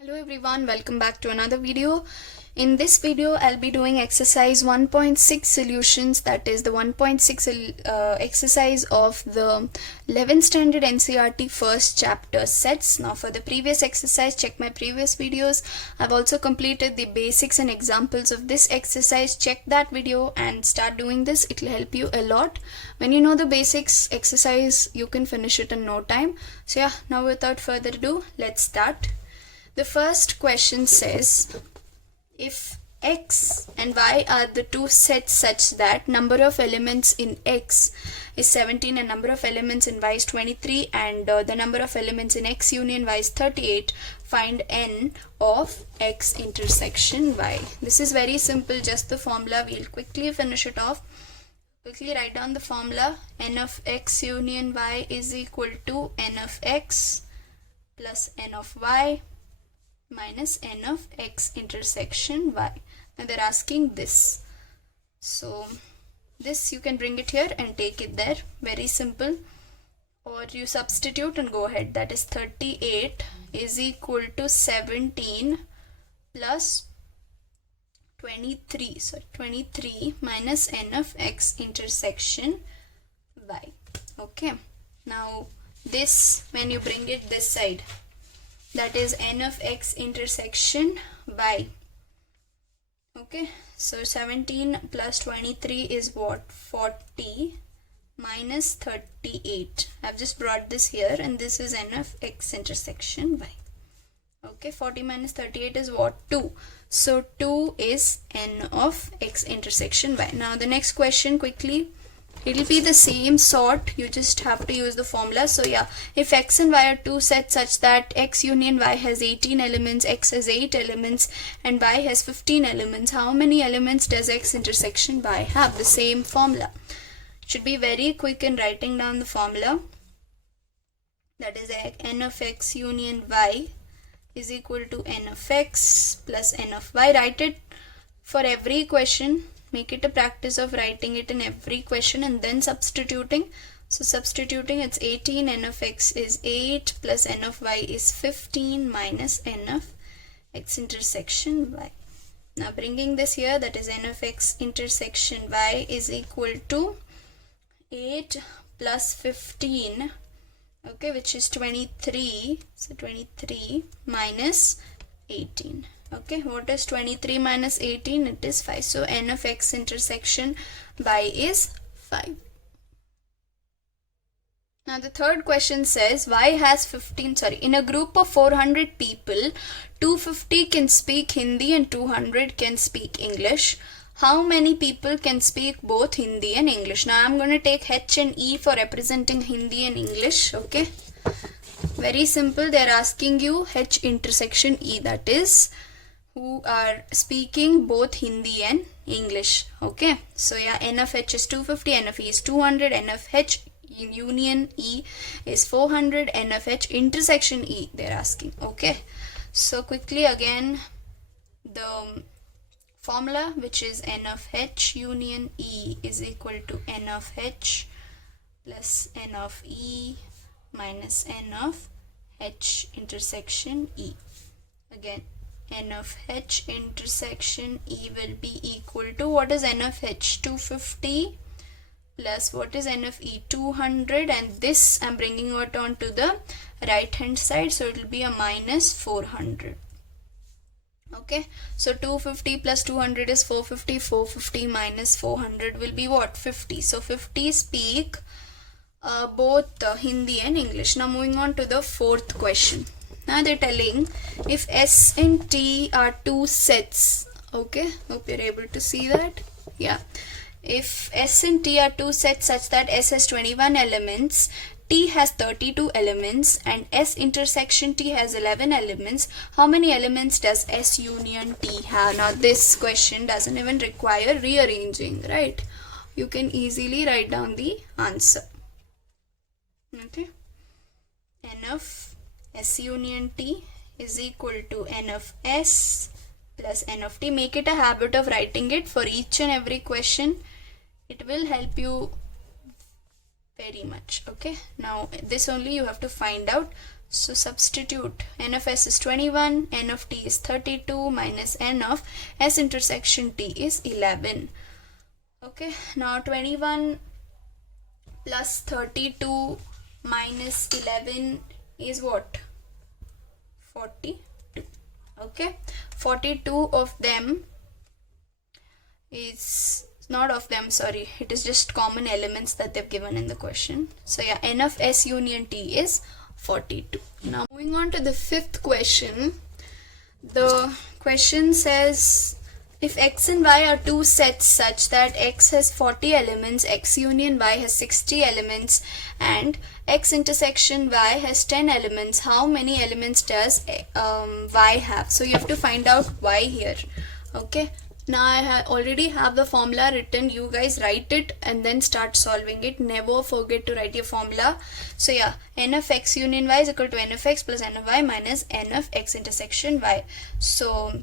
Hello everyone, welcome back to another video. In this video, I'll be doing exercise 1.6 solutions, that is the 1.6 exercise of the 11th standard NCERT first chapter sets. Now for the previous exercise, check my previous videos. I've also completed the basics and examples of this exercise. Check that video and start doing this. It will help you a lot. When you know the basics exercise, you can finish it in no time. So yeah, now without further ado, let's start. The first question says, if x and y are the two sets such that number of elements in x is 17 and number of elements in y is 23 and the number of elements in x union y is 38, find n of x intersection y. This is very simple, just the formula. We'll quickly finish it off. Quickly write down the formula. N of x union y is equal to n of x plus n of y minus n of x intersection y. Now they're asking this, so this you can bring it here and take it there, very simple, or you substitute and go ahead. That is 38 is equal to 17 plus 23, so 23 minus n of x intersection y. Okay, now this, when you bring it this side, that is n of x intersection y. Okay, so 17 plus 23 is what? 40 minus 38. I've just brought this here and this is n of x intersection y. Okay, 40 minus 38 is what? 2. So 2 is n of x intersection y. Now the next question, quickly. It'll be the same sort, you just have to use the formula. So yeah, if x and y are two sets such that x union y has 18 elements, x has 8 elements and y has 15 elements, how many elements does x intersection y have? The same formula. Should be very quick in writing down the formula. That is n of x union y is equal to n of x plus n of y. Write it for every question. Make it a practice of writing it in every question and then substituting. So substituting, it's 18, n of x is 8 plus n of y is 15 minus n of x intersection y. Now bringing this here, that is n of x intersection y is equal to 8 plus 15, okay, which is 23. So 23 minus 18. Okay, what is 23 minus 18? It is 5. So n of x intersection y is 5. Now the third question says, y has 15, in a group of 400 people, 250 can speak Hindi and 200 can speak English. How many people can speak both Hindi and English? Now I'm going to take H and E for representing Hindi and English. Okay, very simple. They're asking you H intersection E, that is who are speaking both Hindi and English. Okay, so yeah, n of H is 250, n of E is 200, n of H union E is 400, n of H intersection E they're asking. Okay, so quickly again, the formula, which is n of H union E is equal to n of H plus n of E minus n of H intersection E. Again, n of H intersection E will be equal to, what is n of H? 250 plus what is n of E? 200, and this I'm bringing it on to the right hand side, so it will be a minus 400. Okay, so 250 plus 200 is 450, 450 minus 400 will be what? 50. So 50 speak both Hindi and English. Now moving on to the fourth question. Now they're telling, if S and T are two sets, okay, hope you're able to see that. Yeah, if S and T are two sets such that S has 21 elements, T has 32 elements and S intersection T has 11 elements, how many elements does S union T have? Now this question doesn't even require rearranging, right? You can easily write down the answer. Okay, n of S union T is equal to n of S plus n of T. Make it a habit of writing it for each and every question. It will help you very much. Okay, now this only you have to find out. So substitute. N of S is 21, N of T is 32 minus N of S intersection T is 11. Okay, now 21 plus 32 minus 11 is what? 42. Okay, 42 of them is not of them, sorry, it is just common elements that they've given in the question. So yeah, N of S union T is 42. Now moving on to the fifth question. The question says, if X and Y are two sets such that X has 40 elements, X union Y has 60 elements, and X intersection Y has 10 elements, how many elements does Y have? So you have to find out Y here. Okay, now I already have the formula written. You guys write it and then start solving it. Never forget to write your formula. So yeah, N of X union Y is equal to N of X plus N of Y minus N of X intersection Y. So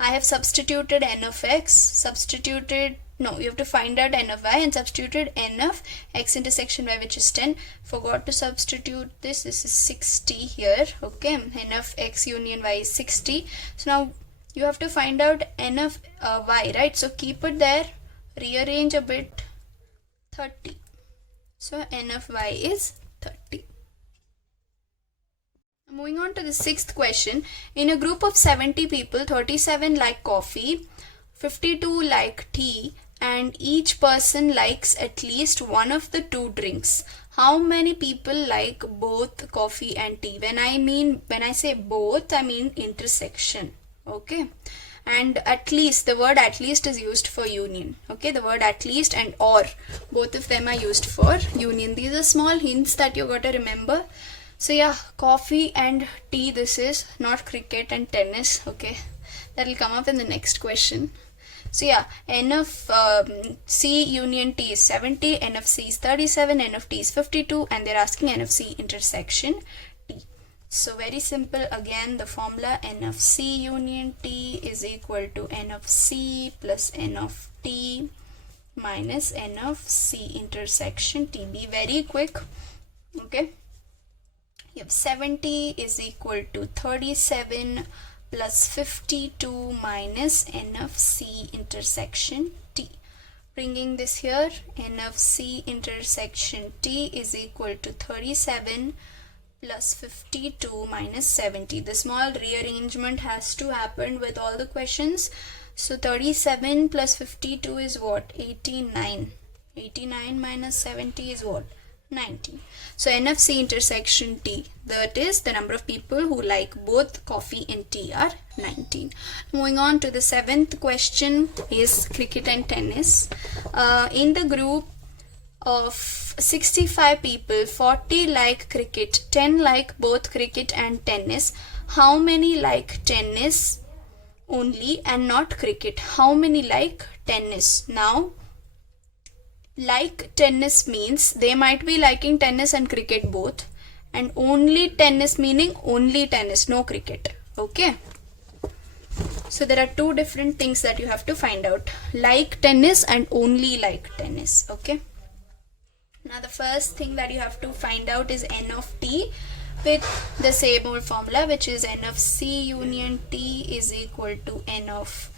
I have substituted N of X, you have to find out N of Y and substituted N of X intersection Y, which is 10. Forgot to substitute this is 60 here. Okay, N of X union Y is 60. So now you have to find out N of Y, right? So keep it there, rearrange a bit, 30. So N of Y is 30. Moving on to the sixth question. In a group of 70 people, 37 like coffee, 52 like tea, and each person likes at least one of the two drinks. How many people like both coffee and tea? When I say both, I mean intersection. Okay, and at least, the word at least is used for union. Okay, the word at least and or, both of them are used for union. These are small hints that you got to remember. So yeah, coffee and tea, this is not cricket and tennis. Okay, that will come up in the next question. So yeah, N of C union T is 70, N of C is 37, N of T is 52, and they're asking N of C intersection T. So very simple. Again, the formula N of C union T is equal to N of C plus N of T minus N of C intersection T. Be very quick. Okay, you have 70 is equal to 37 plus 52 minus N of C intersection T. Bringing this here, N of C intersection T is equal to 37 plus 52 minus 70. The small rearrangement has to happen with all the questions. So 37 plus 52 is what? 89. 89 minus 70 is what? 90. So N of C intersection T, that is the number of people who like both coffee and tea, are 19. Moving on to the seventh question is cricket and tennis. In the group of 65 people, 40 like cricket, 10 like both cricket and tennis. How many like tennis only and not cricket? How many like tennis? Now, like tennis means they might be liking tennis and cricket both, and only tennis meaning only tennis, no cricket. Okay, so there are two different things that you have to find out: like tennis and only like tennis. Okay, now the first thing that you have to find out is N of T with the same old formula, which is N of C union T is equal to N of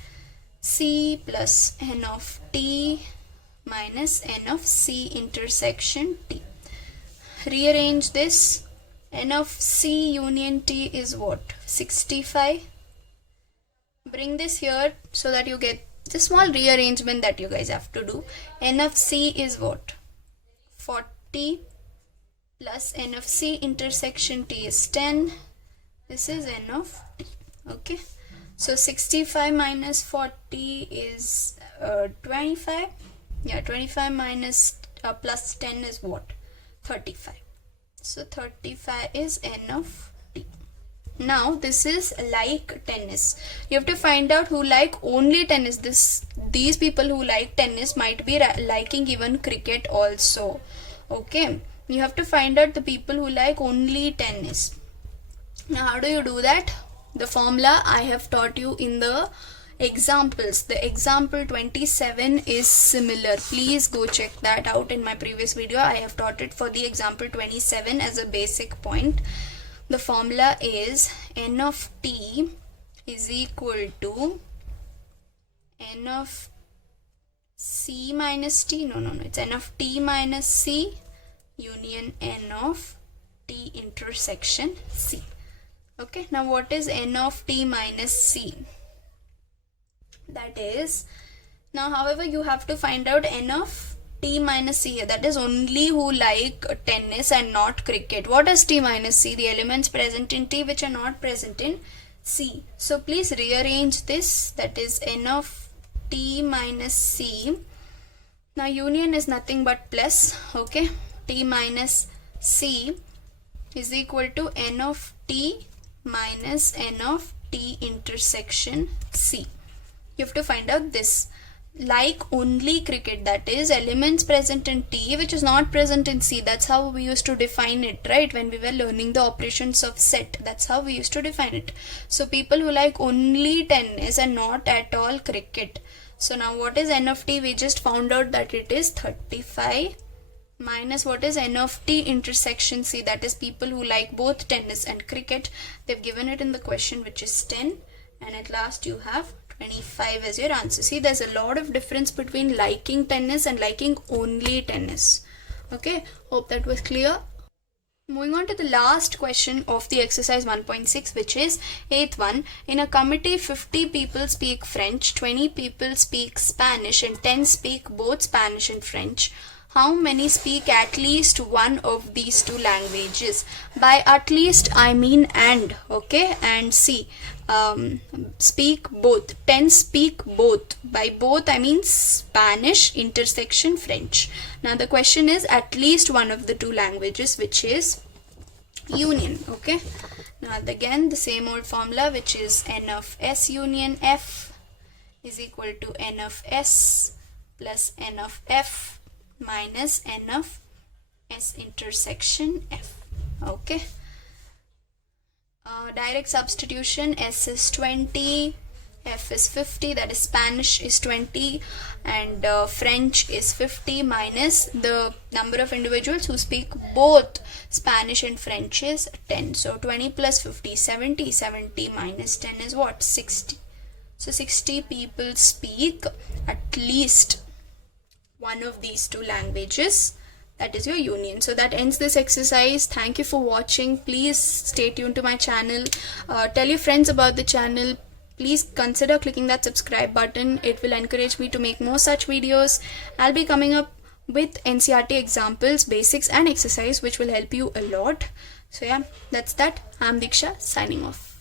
C plus N of T minus N of C intersection T. Rearrange this. N of C union T is what? 65. Bring this here so that you get the small rearrangement that you guys have to do. N of C is what? 40 plus N of C intersection T is 10. This is N of T. Okay, so 65 minus 40 is 25. Yeah, 25 minus plus 10 is what? 35. So 35 is N of T. Now this is like tennis. You have to find out who like only tennis. These people who like tennis might be liking even cricket also. Okay, you have to find out the people who like only tennis. Now how do you do that? The formula I have taught you in the examples. The example 27 is similar. Please go check that out in my previous video. I have taught it for the example 27 as a basic point. the formula is n of t is equal to n of c minus t. No, it's n of t minus c union n of t intersection c. Okay, now what is n of t minus c? That is, now however you have to find out n of t minus c, that is only who like tennis and not cricket. What is t minus c? The elements present in t which are not present in c. So please rearrange this, that is n of t minus c. Now union is nothing but plus, okay, t minus c is equal to n of t minus n of t intersection c. You have to find out this. Like only cricket, that is elements present in t which is not present in c. That's how we used to define it, right? When we were learning the operations of set, that's how we used to define it. So people who like only tennis and not at all cricket. So now what is n of t? We just found out that it is 35 minus what is n of t intersection c, that is people who like both tennis and cricket. They've given it in the question, which is 10, and at last you have 25 as your answer. See, there's a lot of difference between liking tennis and liking only tennis. Okay, hope that was clear. Moving on to the last question of the exercise 1.6, which is 8th one. In a committee, 50 people speak French, 20 people speak Spanish, and 10 speak both Spanish and French. How many speak at least one of these two languages? By at least I mean and, okay, and see, speak both. 10 speak both. By both I mean Spanish intersection French. Now the question is at least one of the two languages, which is union. Okay, now again the same old formula, which is n of s union f is equal to n of s plus n of f minus n of s intersection f. Okay, direct substitution. S is 20, f is 50, that is Spanish is 20 and French is 50, minus the number of individuals who speak both Spanish and French is 10. So 20 plus 50, 70, 70 minus 10 is what? 60. So 60 people speak at least one of these two languages. That is your union. So that ends this exercise. Thank you for watching. Please stay tuned to my channel. Tell your friends about the channel. Please consider clicking that subscribe button. It will encourage me to make more such videos. I'll be coming up with NCERT examples, basics and exercise, which will help you a lot. So yeah, that's that. I'm Diksha signing off.